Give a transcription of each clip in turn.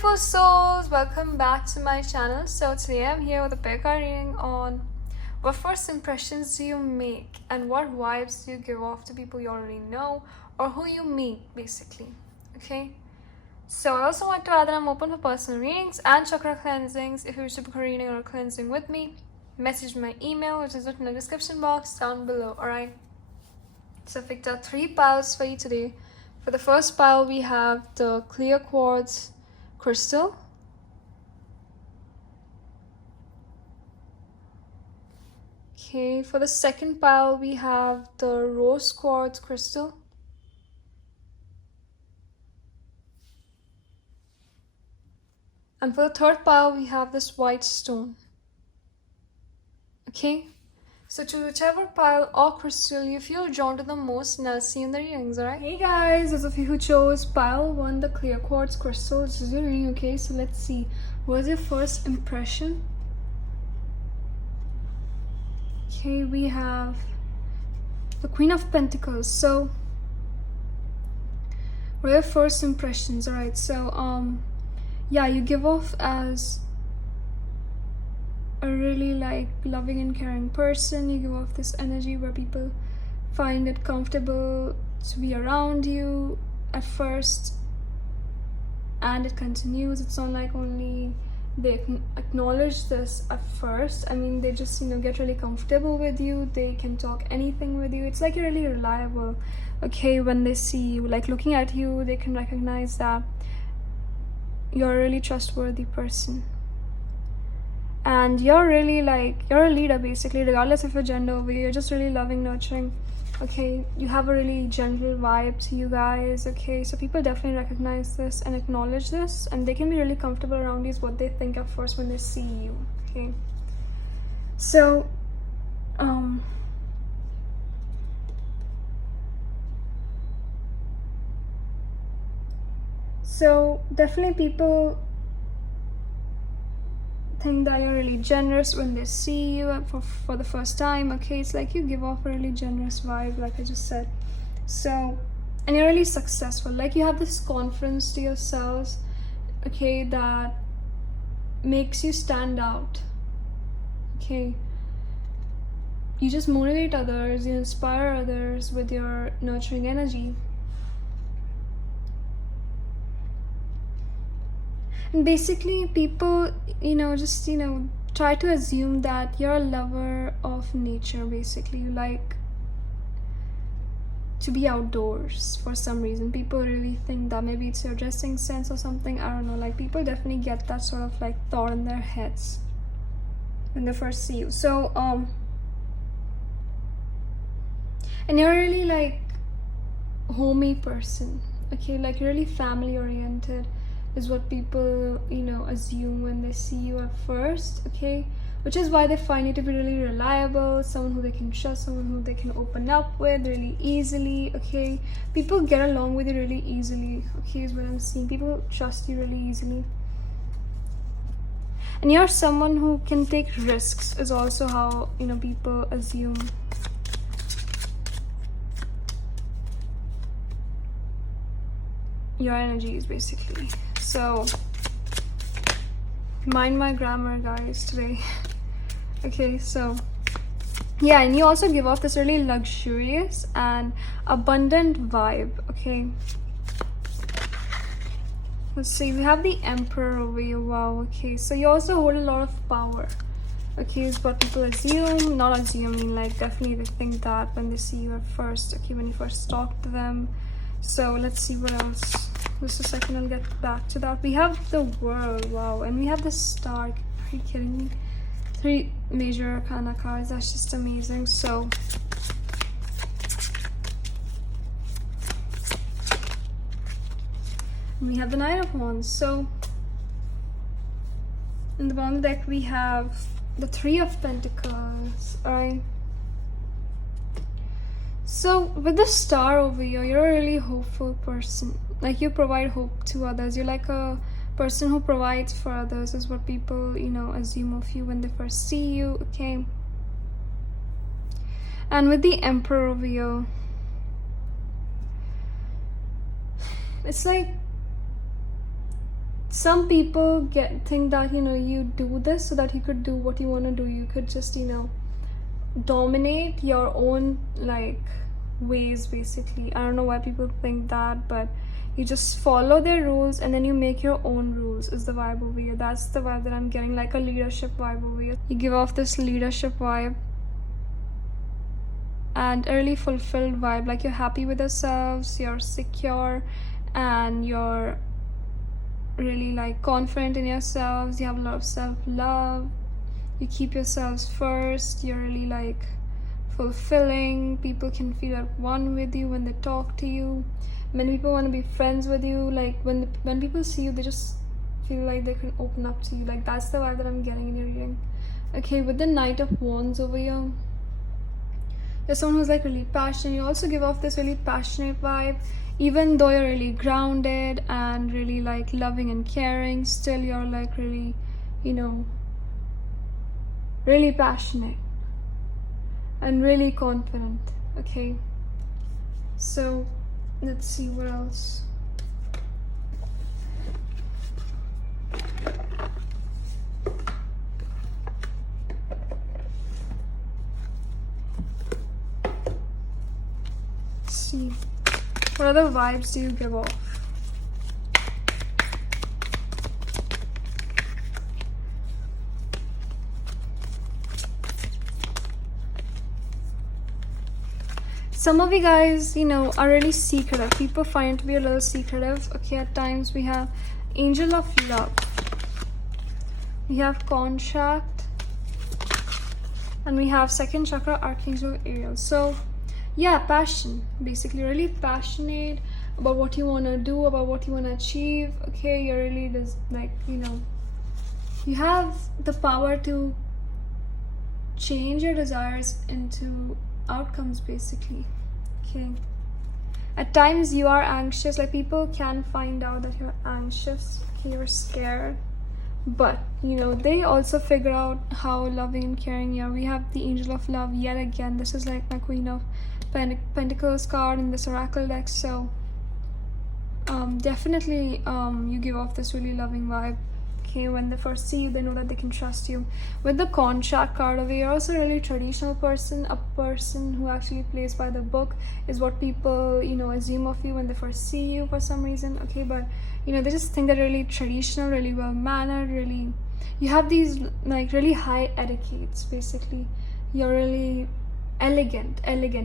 beautiful souls, welcome back to my channel. So today I'm here with a pick card reading on what first impressions do you make and what vibes do you give off to people you already know or who you meet, basically. Okay, so I also want to add that I'm open for personal readings and chakra cleansings. If you wish to book a reading or a cleansing with me, message my email, which is written in the description box down below. Alright, so I picked out 3 piles for you today. For the first pile, we have the clear quartz crystal. Okay, for the second pile, we have the rose quartz crystal. And for the third pile, we have this white stone. Okay, so to whichever pile or crystal you feel drawn to the most, and I'll see you in the readings, alright? Hey guys, those of you who chose pile 1, the clear quartz crystal, this is your reading, okay? So let's see, what is your first impression? Okay, we have the Queen of Pentacles. So, what are your first impressions? Alright, so, yeah, you give off as a really loving and caring person. You give off this energy where people find it comfortable to be around you at first, and it continues. It's not like only they acknowledge this at first. I mean, they just get really comfortable with you. They can talk anything with you. It's like you're really reliable. Okay, when they see you, like looking at you, they can recognize that you're a really trustworthy person. And you're really you're a leader, basically, regardless of your gender over here. You're just really loving, nurturing. Okay, you have a really gentle vibe to you guys. Okay, so people definitely recognize this and acknowledge this, and they can be really comfortable around you is what they think at first when they see you. Okay, so definitely people think that you're really generous when they see you for the first time. Okay, it's like you give off a really generous vibe, like I just said. So, and you're really successful, like you have this confidence to yourselves, okay, that makes you stand out. Okay, you just motivate others, you inspire others with your nurturing energy. And basically people just try to assume that you're a lover of nature. Basically, you like to be outdoors for some reason. People really think that maybe it's your dressing sense or something. I don't know, like people definitely get that sort of thought in their heads when they first see you. So and you're really homey person. Okay, like you're really family oriented is what people assume when they see you at first. Okay, which is why they find you to be really reliable, someone who they can trust, someone who they can open up with really easily. Okay, people get along with you really easily. Okay, is what I'm seeing. People trust you really easily, and you're someone who can take risks is also how people assume. Your energy is basically. So mind my grammar, guys, today. Okay, so yeah, and you also give off this really luxurious and abundant vibe. Okay, let's see, we have the Emperor over here. Wow. Okay, so you also hold a lot of power. Okay, is what people assume. Not assuming, definitely they think that when they see you at first. Okay, when you first talk to them. So let's see what else. Just a second, I'll get back to that. We have the World. Wow, and we have the Star. Are you kidding me? 3 major arcana cards. That's just amazing. So we have the Knight of Wands. So in the bottom of the deck we have the 3 of Pentacles. Alright, so with the Star over here, you're a really hopeful person. Like you provide hope to others. You're like a person who provides for others is what people assume of you when they first see you. Okay, and with the Emperor over here, it's like some people think that, you know, you do this so that you could do what you want to do. You could just, you know, dominate your own like ways, basically. I don't know why people think that, but you just follow their rules and then you make your own rules, is the vibe over here. That's the vibe that I'm getting, like a leadership vibe over here. You give off this leadership vibe and a really fulfilled vibe, like you're happy with yourselves, you're secure, and you're really like confident in yourselves. You have a lot of self-love, you keep yourselves first, you're really like fulfilling. People can feel at one with you when they talk to you. Many people want to be friends with you. Like when people see you, they just feel like they can open up to you. Like that's the vibe that I'm getting in your reading. Okay, with the Knight of Wands over here, there's someone who's like really passionate. You also give off this really passionate vibe. Even though you're really grounded and really like loving and caring, still you're like really, you know, really passionate and really confident. Okay, so let's see what else. Let's see, what other vibes do you give off? Some of you guys, you know, are really secretive. People find it to be a little secretive. Okay, at times we have Angel of Love, we have Contract, and we have second chakra, Archangel Ariel. So yeah, passion, basically really passionate about what you want to do, about what you want to achieve. Okay, you're really just like, you know, you have the power to change your desires into outcomes, basically. Okay, at times you are anxious, like people can find out that you're anxious. Okay, you're scared, but you know, they also figure out how loving and caring you are. We have the Angel of Love yet again. This is like my Queen of Pentacles card in this oracle deck. So definitely you give off this really loving vibe. Okay, when they first see you, they know that they can trust you. With the Contract card over here, you're also a really traditional person, a person who actually plays by the book, is what people, you know, assume of you when they first see you for some reason. Okay, but you know, they just think that you're really traditional, really well mannered, really, you have these like really high etiquettes, basically. You're really elegant.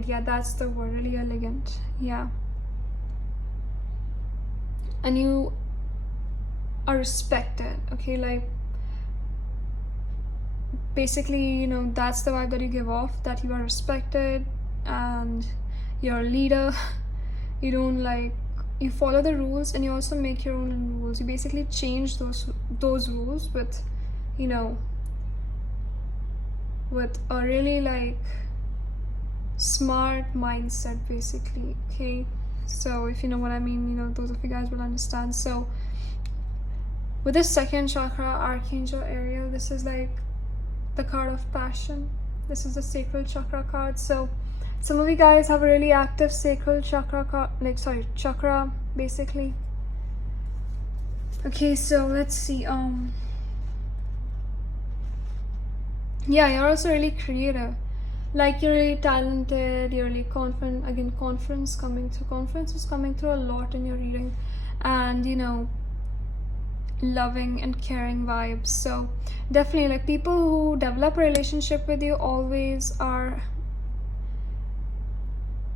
Yeah, that's the word, really elegant. Yeah, and you are respected. Okay, like basically, you know, that's the vibe that you give off, that you are respected and you're a leader. You don't like, you follow the rules and you also make your own rules. You basically change those rules with, you know, with a really like smart mindset, basically. Okay, so if you know what I mean, you know, those of you guys will understand. So with the second chakra, Archangel Ariel, this is like the card of passion. This is the sacral chakra card. So some of you guys have a really active sacral chakra card, like chakra, basically. Okay, so let's see. Yeah, you're also really creative. Like you're really talented, you're really confident. Again, confidence is coming through a lot in your reading. And you know, loving and caring vibes. So definitely, like people who develop a relationship with you always are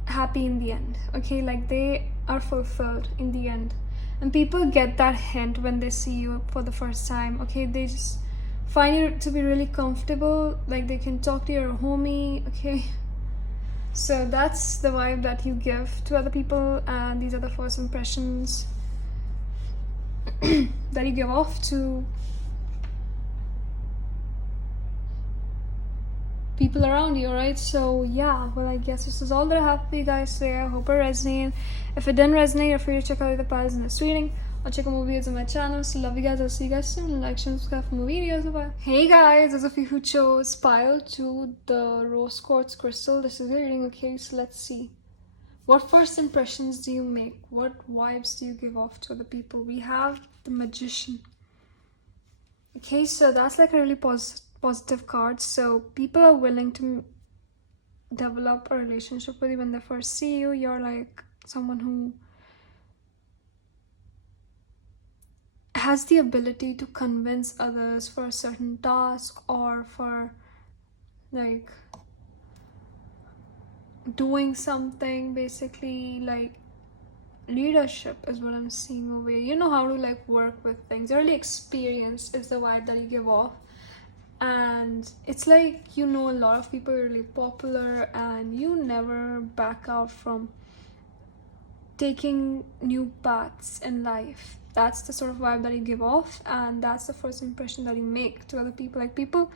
happy in the end. Okay, like they are fulfilled in the end, and people get that hint when they see you for the first time. Okay, they just find you to be really comfortable, like they can talk to your homie. Okay, so that's the vibe that you give to other people, and these are the first impressions that you give off to people around you. Right, so yeah, well, I guess this is all that I have for you guys today. I hope it resonated. If it didn't resonate, you're free to check out the piles in this reading or check out more videos on my channel. So love you guys, I'll see you guys soon. Like, share, and subscribe for more videos. Bye. Hey guys, those of you who chose pile 2, the rose quartz crystal, this is the reading. Okay, so let's see What first impressions do you make? What vibes do you give off to other people? We have the Magician. Okay, so that's like a really positive card. So people are willing to develop a relationship with you when they first see you. You're like someone who has the ability to convince others for a certain task or for like doing something, basically. Like leadership is what I'm seeing over here. You know how to like work with things. You're really experienced is the vibe that you give off. And it's like, you know, a lot of people are really popular and you never back out from taking new paths in life. That's the sort of vibe that you give off, and that's the first impression that you make to other people. Like people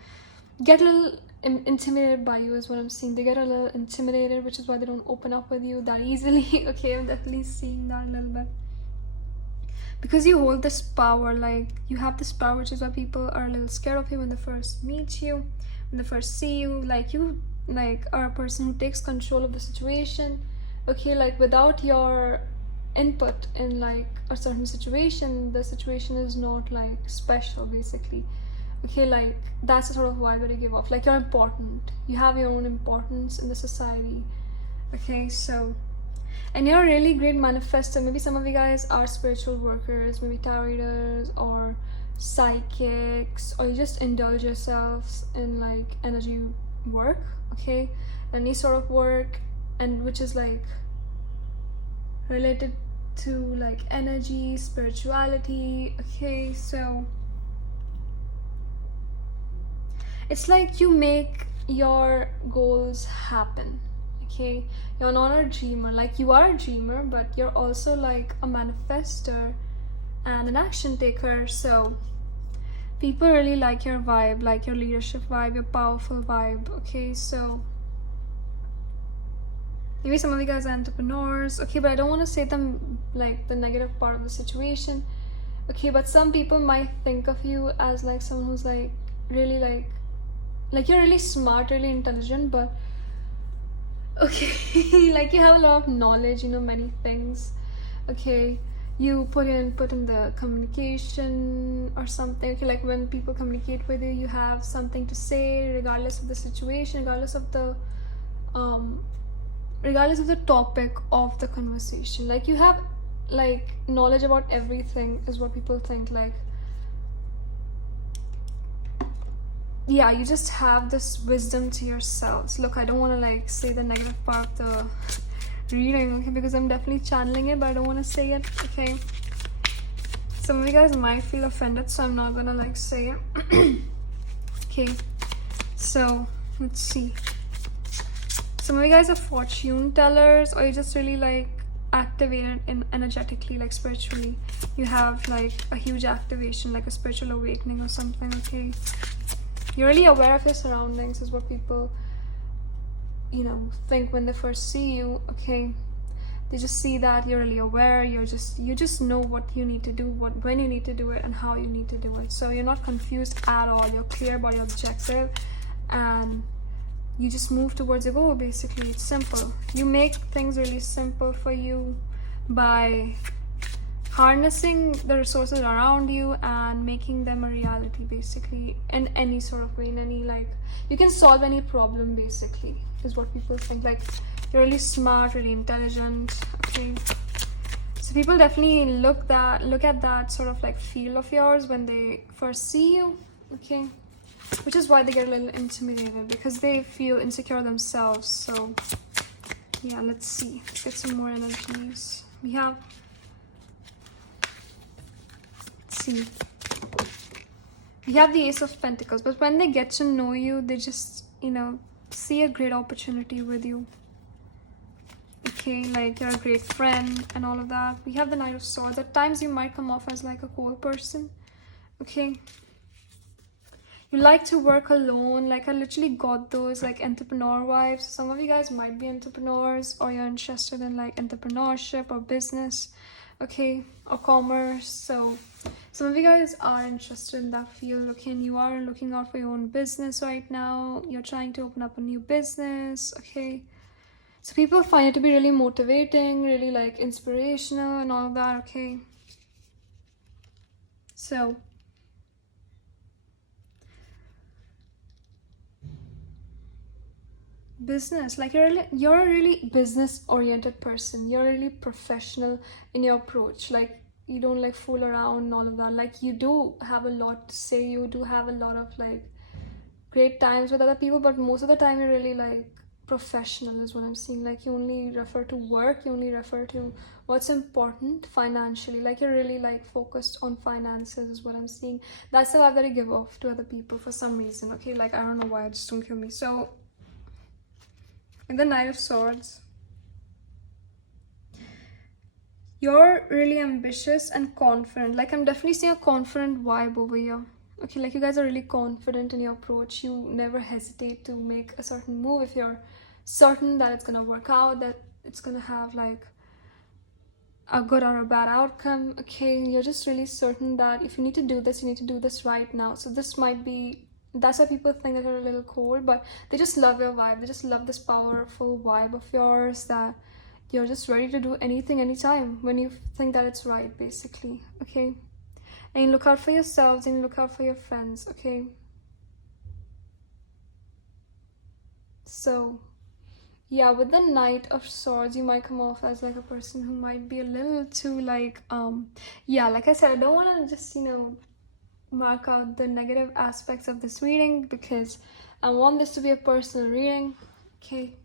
get a little intimidated by you is what I'm seeing. They get a little intimidated, which is why they don't open up with you that easily. Okay, I'm definitely seeing that a little bit, because you hold this power. Like you have this power, which is why people are a little scared of you when they first meet you, when they first see you. Like you like are a person who takes control of the situation. Okay, like without your input in like a certain situation, the situation is not like special, basically. Okay, like that's the sort of vibe that you give off. Like you're important, you have your own importance in the society. Okay, so, and you're a really great manifester. Maybe some of you guys are spiritual workers, maybe tarot readers or psychics, or you just indulge yourselves in like energy work. Okay, any sort of work, and which is like related to like energy, spirituality. Okay, so it's like you make your goals happen. Okay, you're not a dreamer. Like you are a dreamer, but you're also like a manifester and an action taker. So people really like your vibe, like your leadership vibe, your powerful vibe. Okay, so maybe some of you guys are entrepreneurs. Okay, but I don't want to say them like the negative part of the situation. Okay, but some people might think of you as like someone who's like really like you're really smart, really intelligent, but okay, like you have a lot of knowledge, you know, many things. Okay, you put in the communication or something. Okay, like when people communicate with you, you have something to say regardless of the situation, regardless of the topic of the conversation. Like you have like knowledge about everything is what people think. Like yeah, you just have this wisdom to yourselves. Look, I don't want to like say the negative part of the reading, okay, because I'm definitely channeling it, but I don't want to say it. Okay, some of you guys might feel offended, so I'm not gonna like say it. Okay, so let's see. Some of you guys are fortune tellers, or you just really like activated in energetically, like spiritually. You have like a huge activation, like a spiritual awakening or something. Okay, you're really aware of your surroundings is what people, you know, think when they first see you. Okay, they just see that you're really aware. You just know what you need to do, when you need to do it, and how you need to do it. So you're not confused at all. You're clear about your objective, and you just move towards your goal. Basically, it's simple. You make things really simple for you by harnessing the resources around you and making them a reality, basically, in any sort of way, in any like you can solve any problem, basically, is what people think. Like you're really smart, really intelligent. Okay, so people definitely look at that sort of like feel of yours when they first see you. Okay, which is why they get a little intimidated, because they feel insecure themselves. So yeah, let's see, let's get some more energies. We have, see, we have the Ace of Pentacles, but when they get to know you, they just, you know, see a great opportunity with you. Okay, like you're a great friend and all of that. We have the Knight of Swords. At times you might come off as like a cold person. Okay, you like to work alone. Like I literally got those like entrepreneur vibes. Some of you guys might be entrepreneurs, or you're interested in like entrepreneurship or business, okay, or commerce. So some of you guys are interested in that field. Okay, and you are looking out for your own business right now. You're trying to open up a new business. Okay, So people find it to be really motivating, really like inspirational and all of that, okay? So business, like you're a really business oriented person. You're really professional in your approach. Like you don't like fool around and all of that. Like you do have a lot to say, you do have a lot of like great times with other people, but most of the time you're really like professional is what I'm seeing. Like you only refer to work, you only refer to what's important financially. Like you're really like focused on finances is what I'm seeing. That's the vibe that I give off to other people for some reason, okay? Like I don't know why, just don't kill me. So in the Knight of Swords, you're really ambitious and confident. Like I'm definitely seeing a confident vibe over here. Okay, like you guys are really confident in your approach. You never hesitate to make a certain move if you're certain that it's gonna work out, that it's gonna have like a good or a bad outcome. Okay, you're just really certain that if you need to do this, you need to do this right now. So this might be, that's why people think that you're a little cold, but they just love your vibe. They just love this powerful vibe of yours, that you're just ready to do anything anytime when you think that it's right, basically. Okay, and you look out for yourselves and you look out for your friends. Okay, so yeah, with the Knight of Swords, you might come off as like a person who might be a little too like yeah, like I said, I don't want to just, you know, mark out the negative aspects of this reading because I want this to be a personal reading. Okay,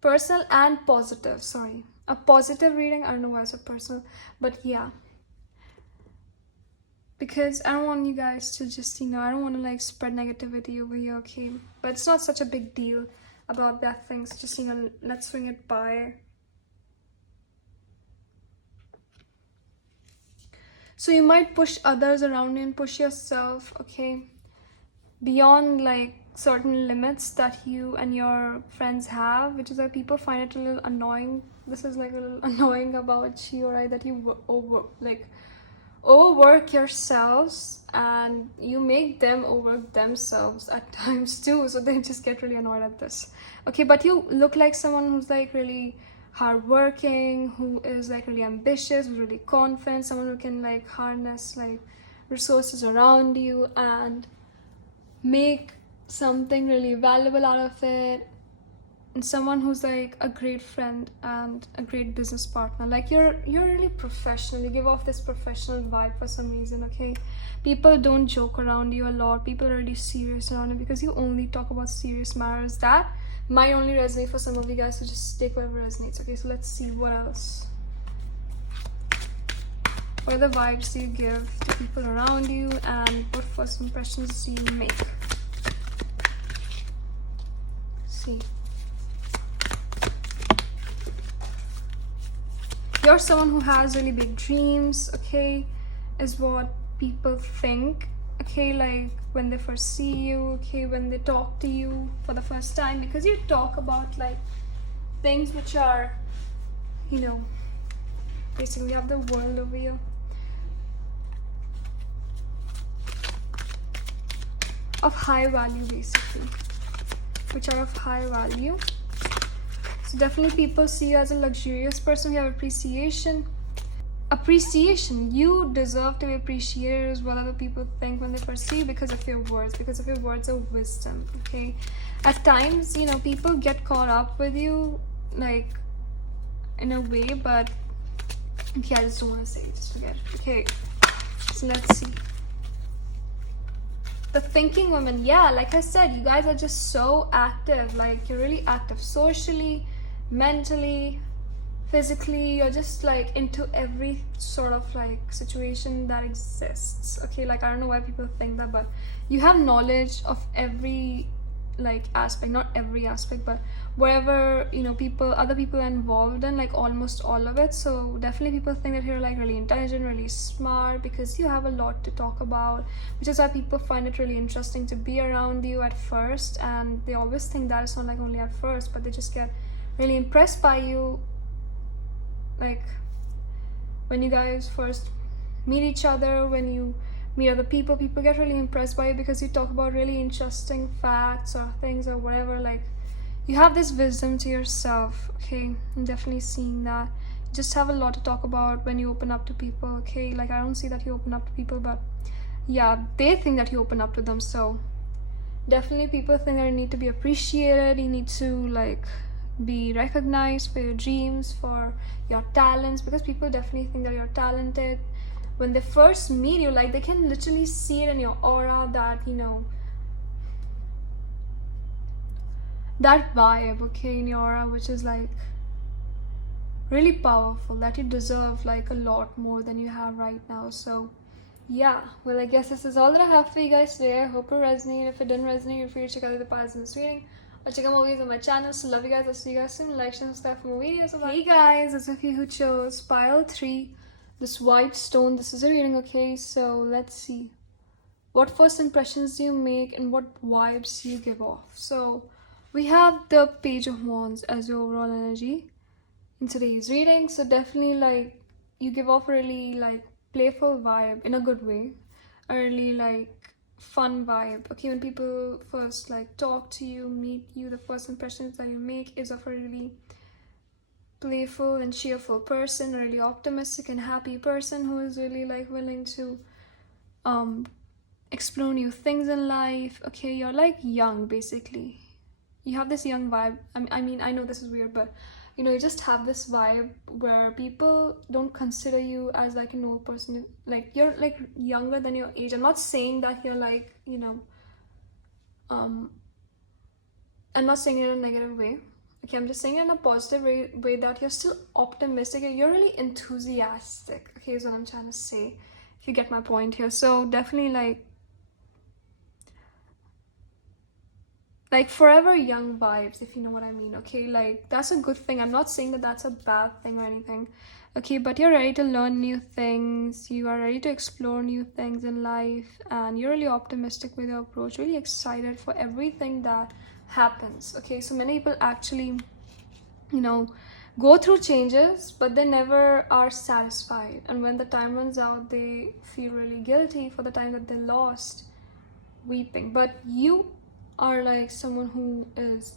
personal and positive, sorry, a positive reading. I don't know why I said personal, but yeah, because I don't want you guys to just, you know, I don't want to like spread negativity over here. Okay, but it's not such a big deal about that things, just, you know, let's swing it by. So you might push others around you and push yourself, okay, beyond like certain limits that you and your friends have, which is why people find it a little annoying. This is like a little annoying about you, right? That you overwork yourselves and you make them overwork themselves at times too, so they just get really annoyed at this. Okay, but you look like someone who's like really hardworking, who is like really ambitious, who's really confident, someone who can like harness like resources around you and make something really valuable out of it, and someone who's like a great friend and a great business partner. Like you're really professional. You give off this professional vibe for some reason. Okay, people don't joke around you a lot. People are really serious around you because you only talk about serious matters. That might only resonate for some of you guys, so just take whatever resonates. Okay, so let's see what else. What are the vibes do you give to people around you, and what first impressions do you make? See, you're someone who has really big dreams, okay, is what people think, okay, like when they first see you, okay, when they talk to you for the first time, because you talk about like things which are, you know, basically you have the world over you. Of high value, basically, which are of high value. So definitely people see you as a luxurious person. You have appreciation. You deserve to be appreciated is what other people think when they perceive, because of your words of wisdom. Okay, at times, you know, people get caught up with you like in a way, but okay, I just don't want to say it, just forget it. Okay, so let's see. The thinking woman, yeah, like I said, you guys are just so active. Like you're really active socially, mentally, physically. You're just like into every sort of like situation that exists. Okay, like I don't know why people think that, but you have knowledge of every like aspect, not every aspect, but wherever, you know, other people are involved in, like almost all of it. So definitely people think that you're like really intelligent, really smart, because you have a lot to talk about, which is why people find it really interesting to be around you at first. And they always think that it's not like only at first, but they just get really impressed by you, like when you guys first meet each other, when you meet other people get really impressed by you because you talk about really interesting facts or things or whatever. Like you have this wisdom to yourself. Okay, I'm definitely seeing that. Just have a lot to talk about when you open up to people. Okay, like I don't see that you open up to people, but yeah, they think that you open up to them. So definitely people think that you need to be appreciated, you need to like be recognized for your dreams, for your talents, because people definitely think that you're talented. When they first meet you, like they can literally see it in your aura, that you know, that vibe, okay, in your aura, which is like really powerful, that you deserve like a lot more than you have right now. So yeah, well, I guess this is all that I have for you guys today. I hope it resonated. If it didn't resonate, you're free to check out the piles in this reading or check out more videos on my channel. So love you guys. I'll see you guys soon. Like, share, and subscribe for more videos. Hey guys, those of you who chose pile 3, this white stone, this is a reading, okay? So let's see. What first impressions do you make and what vibes you give off? So we have the Page of Wands as your overall energy in today's reading. So definitely like you give off really like playful vibe in a good way, a really like fun vibe. Okay, when people first like talk to you, meet you, the first impressions that you make is of a really playful and cheerful person, a really optimistic and happy person who is really like willing to explore new things in life. Okay, you're like young basically. You have this young vibe. I mean, I know this is weird, but you know, you just have this vibe where people don't consider you as like an old person. Like you're like younger than your age. I'm not saying that you're like, you know, I'm not saying it in a negative way. Okay, I'm just saying it in a positive way that you're still optimistic. You're really enthusiastic. Okay, is what I'm trying to say. If you get my point here. So definitely like forever young vibes, if you know what I mean. Okay, like that's a good thing. I'm not saying that that's a bad thing or anything. Okay, but you're ready to learn new things, you are ready to explore new things in life, and you're really optimistic with your approach, really excited for everything that happens. Okay, so many people actually, you know, go through changes, but they never are satisfied, and when the time runs out they feel really guilty for the time that they lost, weeping. But you are like someone who is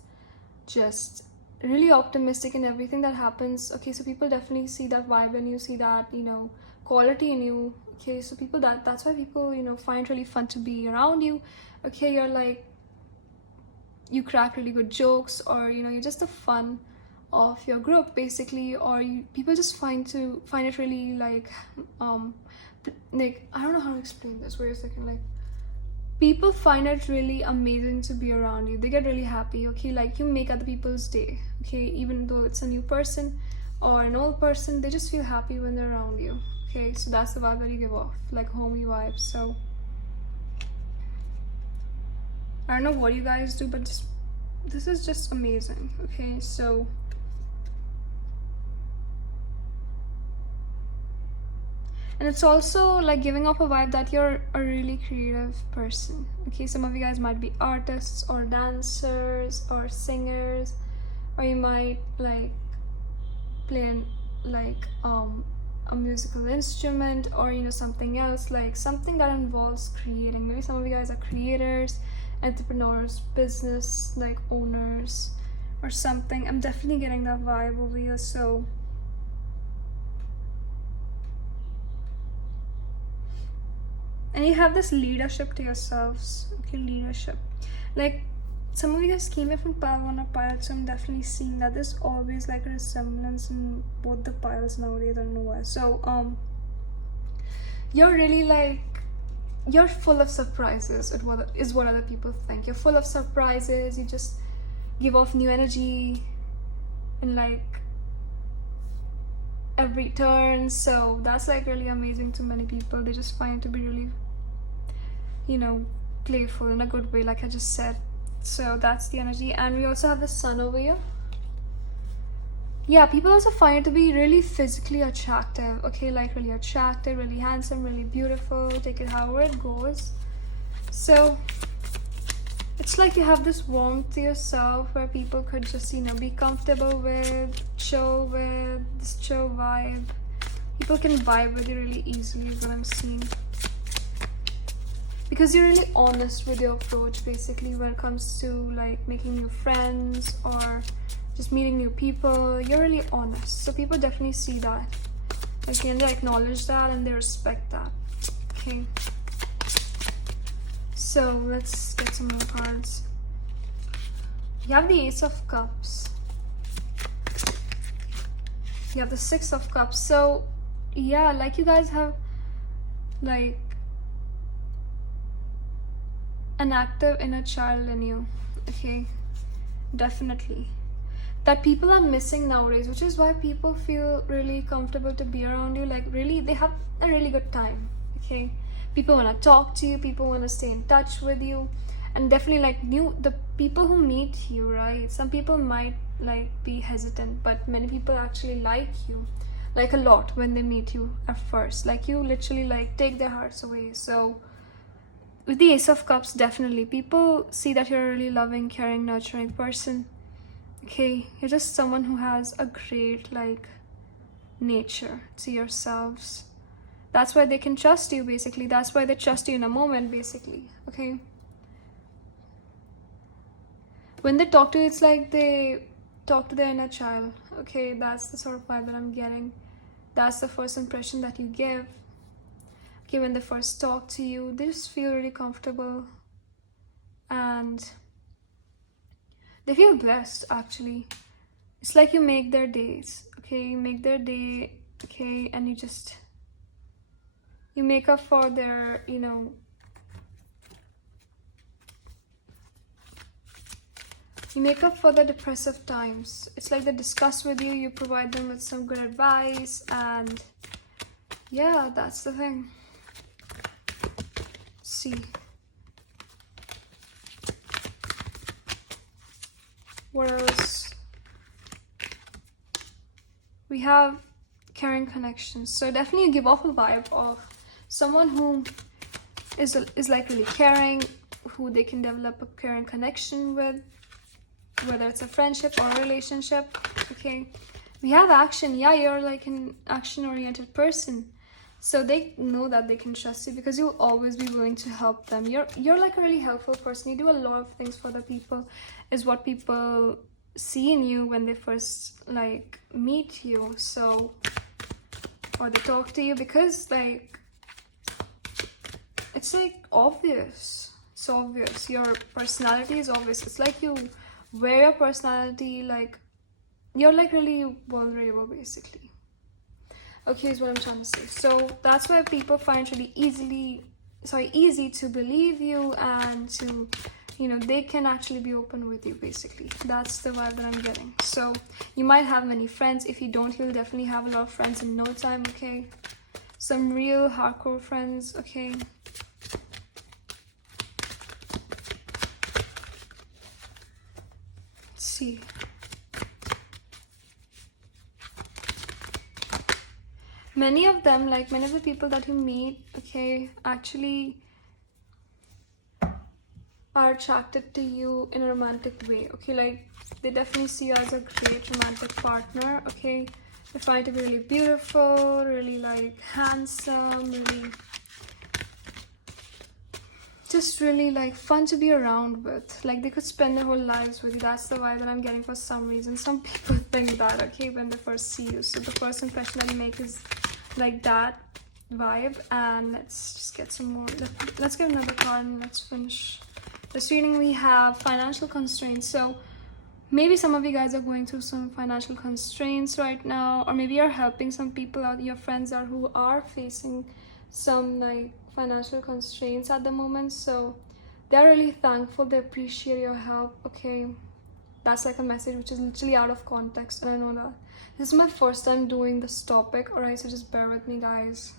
just really optimistic in everything that happens. Okay, so people definitely see that vibe in you, see that, you know, quality in you. Okay, so people that's why people, you know, find really fun to be around you. Okay, you're like, you crack really good jokes, or you know, you're just the fun of your group basically, or people just find it really like I don't know how to explain this. Wait a second. Like people find it really amazing to be around you. They get really happy. Okay, like you make other people's day. Okay, even though it's a new person or an old person, they just feel happy when they're around you. Okay, so that's the vibe that you give off, like homey vibes. So I don't know what you guys do, but this is just amazing. Okay, so and it's also like giving off a vibe that you're a really creative person. Okay, some of you guys might be artists or dancers or singers, or you might like play like a musical instrument, or you know, something else, like something that involves creating. Maybe some of you guys are creators, entrepreneurs, business like owners or something. I'm definitely getting that vibe over here. So and you have this leadership to yourselves. Okay, leadership. Like some of you guys came in from pile 1 or pile 2. I'm definitely seeing that there's always like a resemblance in both the piles nowadays. I don't know why. So you're really like, you're full of surprises is what other people think. You're full of surprises. You just give off new energy in like every turn. So that's like really amazing to many people. They just find it to be really, you know, playful in a good way, like I just said. So that's the energy. And we also have the sun over here. Yeah, people also find it to be really physically attractive. Okay, like really attractive, really handsome, really beautiful. Take it however it goes. So it's like you have this warmth to yourself where people could just, you know, be comfortable with, chill with, this chill vibe. People can vibe with you really easily is what I'm seeing. because you're really honest with your approach basically when it comes to like making new friends or just meeting new people. You're really honest, so people definitely see that, okay, and they acknowledge that and they respect that. Okay, so let's get some more cards. You have the Ace of Cups, you have the Six of Cups. So yeah, like you guys have like an active inner child in you, okay, definitely, that people are missing nowadays, which is why people feel really comfortable to be around you. Like really, they have a really good time, okay. People want to talk to you, people want to stay in touch with you, and definitely like the people who meet you, right, some people might like be hesitant, but many people actually like you like a lot when they meet you at first. Like you literally like take their hearts away. So with the Ace of Cups, definitely people see that you're a really loving, caring, nurturing person, okay. You're just someone who has a great like nature to yourselves. That's why they can trust you basically. That's why they trust you in a moment basically, okay. When they talk to you, it's like they talk to their inner child, okay. That's the sort of vibe that I'm getting. That's the first impression that you give, okay. When they first talk to you, they just feel really comfortable and they feel blessed actually. It's like you make their days, okay. You make their day, okay, and you make up for their, you know, you make up for the depressive times. It's like they discuss with you, you provide them with some good advice, and yeah, that's the thing. Let's see. What else? We have caring connections. So definitely you give off a vibe of someone who is like really caring, who they can develop a caring connection with, whether it's a friendship or a relationship, okay. We have action. Yeah, you're like an action-oriented person, so they know that they can trust you because you'll always be willing to help them. You're like a really helpful person. You do a lot of things for other people, is what people see in you when they first like meet you. So, or they talk to you, because like it's like obvious. It's obvious. Your personality is obvious. It's like you wear your personality, like you're like really vulnerable basically, okay, is what I'm trying to say. So that's why people find it really easy to believe you, and to, you know, they can actually be open with you basically. That's the vibe that I'm getting. So you might have many friends. If you don't, you'll definitely have a lot of friends in no time, okay. Some real hardcore friends, okay. See, many of them, like many of the people that you meet, okay, actually are attracted to you in a romantic way, okay. Like they definitely see you as a great romantic partner, okay. They find you to be really beautiful, really like handsome, really just really like fun to be around with. Like they could spend their whole lives with you. That's the vibe that I'm getting for some reason. Some people think that, okay, when they first see you. So the first impression that you make is like that vibe. And let's just get some more. Let's get another card and let's finish this reading. We have financial constraints. So maybe some of you guys are going through some financial constraints right now, or maybe you're helping some people out, your friends out, who are facing some like financial constraints at the moment. So they're really thankful, they appreciate your help, okay. That's like a message which is literally out of context, and I know that. This is my first time doing this topic, alright, so just bear with me guys,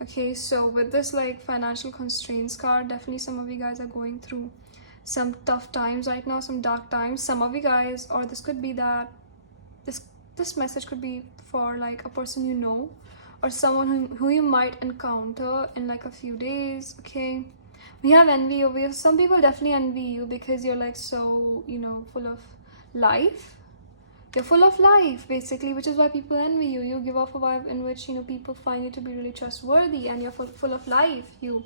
okay. So with this like financial constraints card, definitely some of you guys are going through some tough times right now, some dark times. Some of you guys, or this could be that this message could be for like a person you know, or someone who you might encounter in like a few days, okay. We have envy over you. Some people definitely envy you because you're like so, you know, full of life. You're full of life basically, which is why people envy you. You give off a vibe in which, you know, people find you to be really trustworthy, and you're full of life. You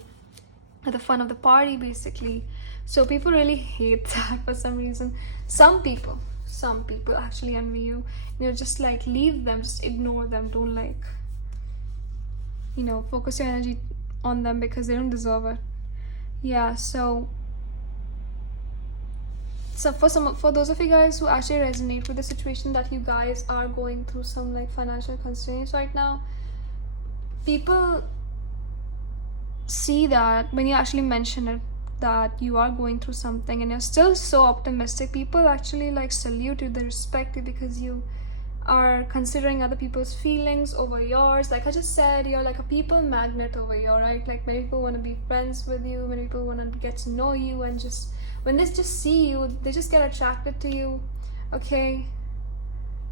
the fun of the party basically. So people really hate that for some reason. Some people actually envy you. Just like leave them, just ignore them. Don't like, focus your energy on them because they don't deserve it. Yeah, so for those of you guys who actually resonate with the situation that you guys are going through some like financial constraints right now, people see that when you actually mention it, that you are going through something and you're still so optimistic, people actually like salute you, they respect you because you are considering other people's feelings over yours. Like I just said, you're like a people magnet over here, right? Like many people want to be friends with you, many people want to get to know you, and just when they just see you, they just get attracted to you. Okay,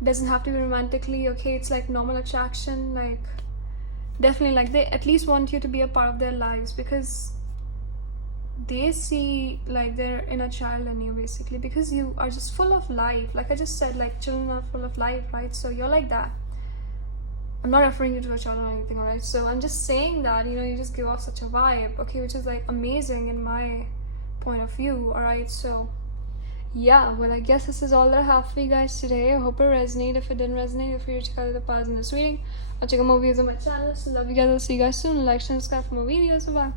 doesn't have to be romantically, okay? It's like normal attraction. Like definitely, like they at least want you to be a part of their lives because they see like their inner child in you basically, because you are just full of life. Like I just said, like children are full of life, right? So you're like that. I'm not referring you to a child or anything, alright? So I'm just saying that, you just give off such a vibe, okay, which is like amazing in my point of view, alright? So yeah, well, I guess this is all that I have for you guys today. I hope it resonated. If it didn't resonate, feel free to check out the parts in this reading or check out more videos on my channel. So love you guys. I'll see you guys soon. Like, share, and subscribe for more videos. Bye.